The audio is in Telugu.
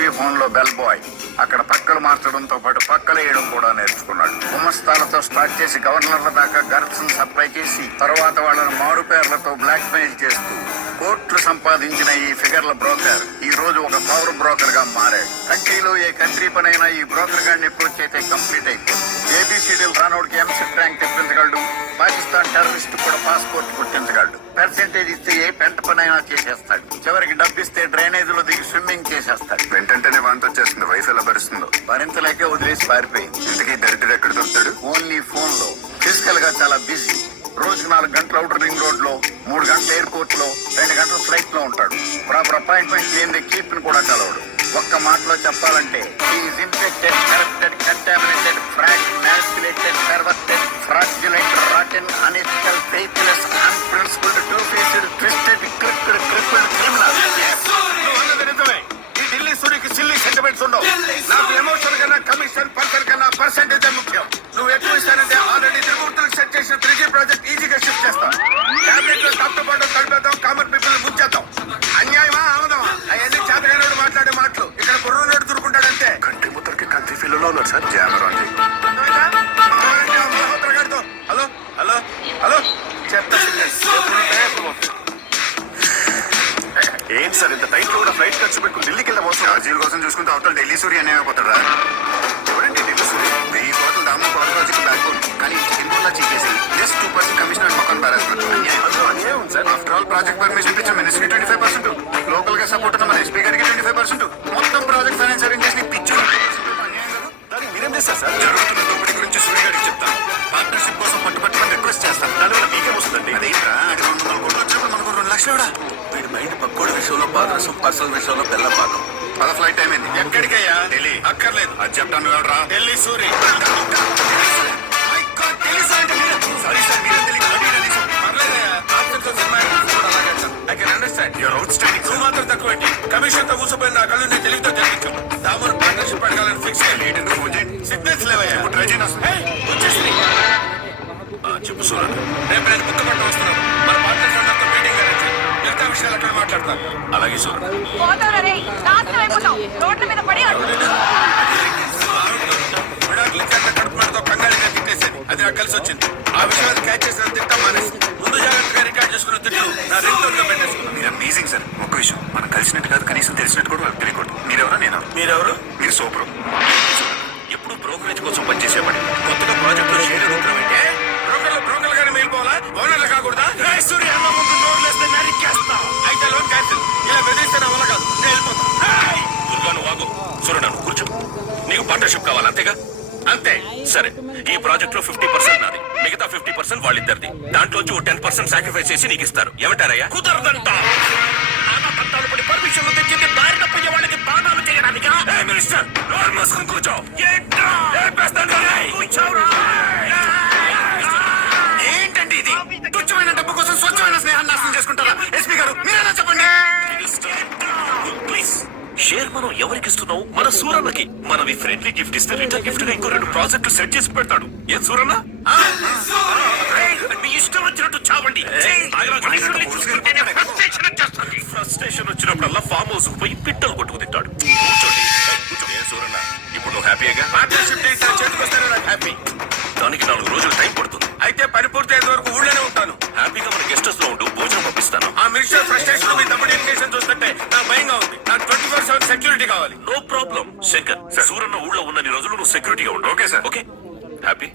ఎస్పీ ఫోన్ లో బెల్ బాయ్. అక్కడ పక్కలు మార్చడంతో పాటు పక్కలేయడం కూడా నేర్చుకున్నాడు. గుమస్తాలతో స్టార్ట్ చేసి గవర్నర్ల దాకా గర్ల్స్ సప్లై చేసి తర్వాత వాళ్ళని మారు పేర్లతో బ్లాక్ మెయిల్ చేస్తూ కోట్లు సంపాదించిన ఈ ఫిగర్ల బ్రోకర్ ఈ రోజు ఒక పవర్ బ్రోకర్ గా మారాడు. కంట్రీలో ఏ కంట్రీ పనైనా ఈ బ్రోకర్ గాడిని అప్రోచ్ అయితే కంప్లీట్ అయిపోయింది. ఏబిసిడీలు రానోడికి ఎంసెట్ ర్యాంక్ తెప్పించగలడు. పాకిస్తాన్ టెర్రరిస్ట్ కూడా పాస్పోర్ట్ గుర్తించగలడు. పర్సెంటేజ్ ఇస్తే ఏ పెంట పనైనా చేసేస్తాడు. చివరికి డబ్బిస్తే డ్రైనేజ్ లో దిగి స్విమ్మింగ్ చేసేస్తాడు. వెంటనే వాంతి వచ్చేస్తుంది. వయసు ఎలా భరిస్తుందో భరించలేకే వదిలేసి పారిపోయింది. ఇంతకీ దరిద్రుడు ఎక్కడ దొరుకుతాడు? ఓన్లీ ఫోన్ లో. ఫిజికల్ గా చాలా బిజీ. రోజుకు 4 గంటలు అవుటర్ రింగ్ రోడ్ లో, 3 గంటలు ఎయిర్పోర్ట్ లో, 2 గంటలు ఫ్లైట్ లో ఉంటాడు. ప్రాపర్ అపాయింట్మెంట్ లేని కీప్ ని కూడా కలవడు. ఒక్క మాటలో చెప్పాలంటే infected, corrupted, contaminated, fraud, manipulated, perverted, fraudulent, rotten, unethical, faithless, unprincipled, two faced, twisted, crypted, crippled criminal. ఈ ఢిల్లీ సూరికి సిల్లీ సెంటిమెంట్స్ ఉండవు. నాకు ఎమోషన్ కన్నా కమిషన్, పర్సన్ కన్నా పర్సెంటేజ్ ముఖ్యం. నువ్వు ఎక్కువ ఇస్తానంటే ఆల్రెడీ తిరుగుతులకు సెట్ చేసిన 3G ప్రాజెక్ట్ ఈజీగా షిఫ్ట్ చేస్తాం. క్యాబినెట్ లో తప్పు పాటు కలిపేద్దాం. Common people ముంచేద్దాం. అన్యాయమా ఆమదమా అవన్నీ చేతగానోడు మాట్లాడే మాటలు. ఇక్కడ బుర్రలోడు దురుకుంటాడంటే కంట్రీ ముద్దరికి కంట్రీ ఫీల్ లో ఉన్నారు సార్. జామర్ అండి. హలో హలో హలో చెత్త ఏంటి సార్ ఇంత టైట్ లో కూడా ఫ్లైట్ ఖర్చు పెట్టుకుని ఢిల్లీకి వెళ్ళాం. ఛార్జీల కోసం చూసుకుంటే అవతల ఢిల్లీ సూర్య అనేపోతాడా? ఎవరండి ఢిల్లీ సూర్య? 1000 కోట్ల దామో పవర్ ప్రాజెక్ట్ బ్యాక్ కానీ సింబోల్లా చీకేసి జస్ట్ 2% కమిషన్ మొక్కలు పారేస్తున్నారు. Sir after all project permission ఇచ్చిన మినిస్ట్రీ 25%, లోకల్ గా సపోర్ట్ ఉన్న మన ఎస్పీ గారికి 25%, మొత్తం ప్రాజెక్ట్ ఫైనాన్స్ అరేంజ్ చేసి పిచ్చు. దానికి మీరేం చేస్తారు సార్? జరుగుతున్న దోపిడీ గురించి సూర్య గారికి చెప్తాను. పార్ట్నర్షిప్ కోసం పట్టుబట్టమని రిక్వెస్ట్ చేస్తాను. దానివల్ల మీకే వస్తుందండి. అదేంట్రా అది 200 కోట్లు వచ్చినప్పుడు మనకు 2 లక్షలు. వీడి మైండ్ పక్కోడి విషయంలో పాదరసం, పర్సనల్ విషయంలో బెల్లం పాదం. పద ఫ్లైట్ టైం అయింది. ఎక్కడికయ్యా? ఢిల్లీ. అక్కర్లేదు, అది చెప్తాను. ఎవడరా? ఢిల్లీ సూరి. సారీ సార్, మీరే తెలియదు. నువ్వు మాత్రం తక్కువ కమిషన్ తో కూర్చోపోయిన నా కళ్ళు నేను తెలివితో జరిగించాం. దామోర్ పార్ట్నర్షిప్ అడగాలని ఫిక్స్ సిగ్నల్స్ లేవయ్యా. వచ్చేసి చెప్పు సూరన్. రేపు నేను బుక్ పట్టు వస్తున్నాను. మన పార్ట్నర్స్ అందరితో మీటింగ్ అరేంజ్ చేయి. మిగతా విషయాలు అక్కడ మాట్లాడతాను. అలాగే సూరన్. కడుపుతో కంగాళిగా తిట్టేసేది. అది నాకు కలిసి వచ్చింది. ఆ విషయాన్ని క్యాచ్ చేసిన తిట్టా మానేసి ముందు జాగ్రత్తగా రికార్డ్ చేసుకున్న తిట్టు నా రింగ్ గా పెట్టేసుకున్నాను. మీరు అమేజింగ్ సార్. ఒక్క విషయం, మనం కలిసినట్టు కాదు, కనీసం తెలిసినట్టు కూడా వాళ్ళకి తెలియకూడదు. మీరెవరా? నేనా? మీరెవరు? మీరు సూపర్. ఎప్పుడు బ్రోకరేజ్ కోసం పనిచేసేవాడి. కొత్తగా ప్రాజెక్ట్ లో షేర్ రూపంటే బ్రోకర్లు గానే మేల్పోవాలా? ఓనర్లు కాకూడదా? సూర్య అయితే లోన్ క్యాన్సిల్. ఇలా బెదిరిస్తే నా వల్ల కాదు. నేను వెళ్ళిపోతాను. దుర్గాను వాగు. సూర్యను కూర్చో. నీకు పార్ట్నర్షిప్ కావాలి అంతేగా? అంతే. సరే, ఈ ప్రాజెక్ట్ లో 50% నాది, మిగతా 50% వాళ్ళిద్దరిది. దాంట్లోంచి 10% సాక్రిఫైస్ చేసి నీకు ఇస్తారు. ఏమంటారయ్యా? కుదరదంట. తంటాలు పడి పర్మిషన్లు తెచ్చింది దారి తప్పయ్యే వాళ్ళకి దానాలు చేయడానికి. మినిస్టర్ నోరు మూసుకుని కూర్చో. ఏంటండి ఇది? తుచ్చమైన డబ్బు కోసం స్వచ్ఛమైన స్నేహాన్ని నాశనం చేసుకుంటారా? ఎస్పీ గారు మీరేనా చెప్పండి. ప్లీజ్, షేర్ మనం ఎవరికి ఇస్తున్నావు? మన సూరన్నకి. మనం ఈ ఫ్రెండ్లీ గిఫ్ట్ ఇస్తే రిటర్న్ గిఫ్ట్ గా ఇంకో 2 ప్రాజెక్టులు సెట్ చేసి పెడతాడు. ఏం సూరన్న? మీ ఇష్టం వచ్చినట్టు చావండి. ఫ్రస్ట్రేషన్ వచ్చినప్పుడల్లా ఫామ్ హౌస్ పోయి పిట్టలు కొట్టుకు తింటాడు. కూర్చోండి. ఏ సూరన్న, ఇప్పుడు నువ్వు హ్యాపీగా? పార్ట్నర్షిప్ చేతికొస్తానే నాకు హ్యాపీ. దానికి 4 రోజులు టైం పడుతుంది. అయితే పని పూర్తి అయ్యే వరకు ఊళ్ళోనే ఉంటాను. హ్యాపీగా మన గెస్ట్ హౌస్ లో ఉంటూ భోజనం పంపిస్తాను. ఆ మినిస్టర్ ఫ్రస్ట్రేషన్ మీ తమ్ముడు ఎడ్యుకేషన్ చూస్తుంటే నాకు భయంగా ఉంది. నాకు 24/7 సెక్యూరిటీ కావాలి. No problem Shankar. సూరన్న ఊళ్ళో ఉన్నన్ని రోజులు నువ్వు సెక్యూరిటీగా ఉండు. Okay sir. Okay happy.